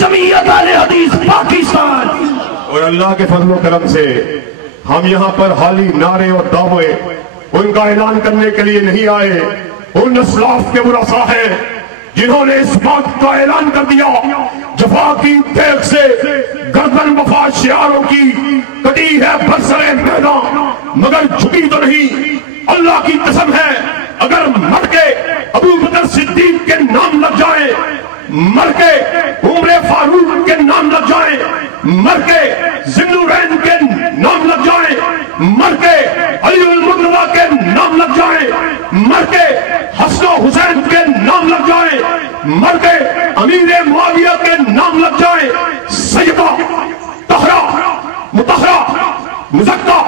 جمعیت اہل حدیث پاکستان۔ اور اللہ کے فضل و کرم سے ہم یہاں پر حالی نعرے اور دعوے ان کا اعلان کرنے کے لیے نہیں آئے، ان اسلاف کے ورثاء ہیں جنہوں نے اس بات کا اعلان کر دیا جفا کی دیگ سے گردن وفا شعاروں کی کٹی ہے برسر میدان مگر جھکی تو نہیں۔ اللہ کی قسم ہے اگر مر کے ابو بکر صدیق کے نام لگ جائے، مر کے عمر فاروق کے نام لگ جائیں، مر کے ذوالنورین کے نام لگ جائیں، مر کے علی المرتضیٰ کے نام لگ جائیں، مر کے حسن و حسین کے نام لگ جائیں، مر کے امیر معاویہ کے نام لگ جائیں، سیدہ طاہرہ مطہرہ مزکہ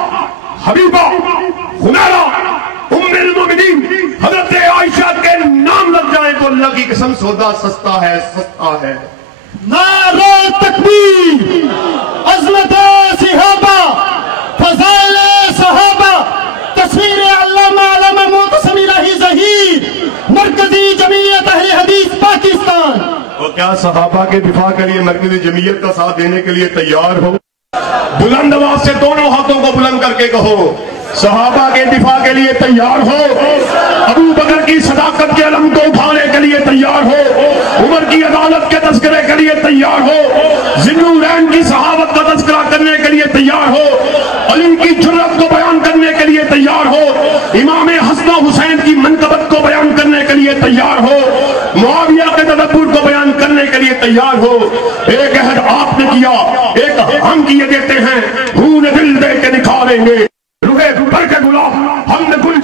حبیبہ حمیرہ ام المومنین حضرت عائشہ کے نام لگ جائیں تو اللہ کی قسم سودا سستا ہے، سستا ہے۔ نعرہ تکبیر، عظمت صحابہ، فضائل صحابہ، تصویر علامہ علامہ معتصم الہی ظہیر، مرکزی جمعیت اہل حدیث پاکستان۔ وہ کیا صحابہ کے دفاع کے لیے مرکزی جمعیت کا ساتھ دینے کے لیے تیار ہو؟ بلند آواز سے دونوں ہاتھوں کو بلند کر کے کہو صحابہ کے دفاع کے لیے تیار ہو، ابو بکر کی صداقت کے علم کو اٹھانے کے لیے تیار ہو، عمر کی عدالت کے تذکرے کے لیے تیار ہو، ذوالنورین کی صحابت کا تذکرہ کرنے کے لیے تیار ہو، علی کی جرأت کو بیان کرنے کے لیے تیار ہو، امام حسن و حسین کی منقبت کو بیان کرنے کے لیے تیار ہو، معاویہ کے تدبر کو بیان کرنے کے لیے تیار ہو۔ ایک عہد آپ نے کیا، ایک ہم کیے دیتے ہیں، خون دل دے کے دکھا لیں گے، روحے بھر کے گلاب ہم نے گل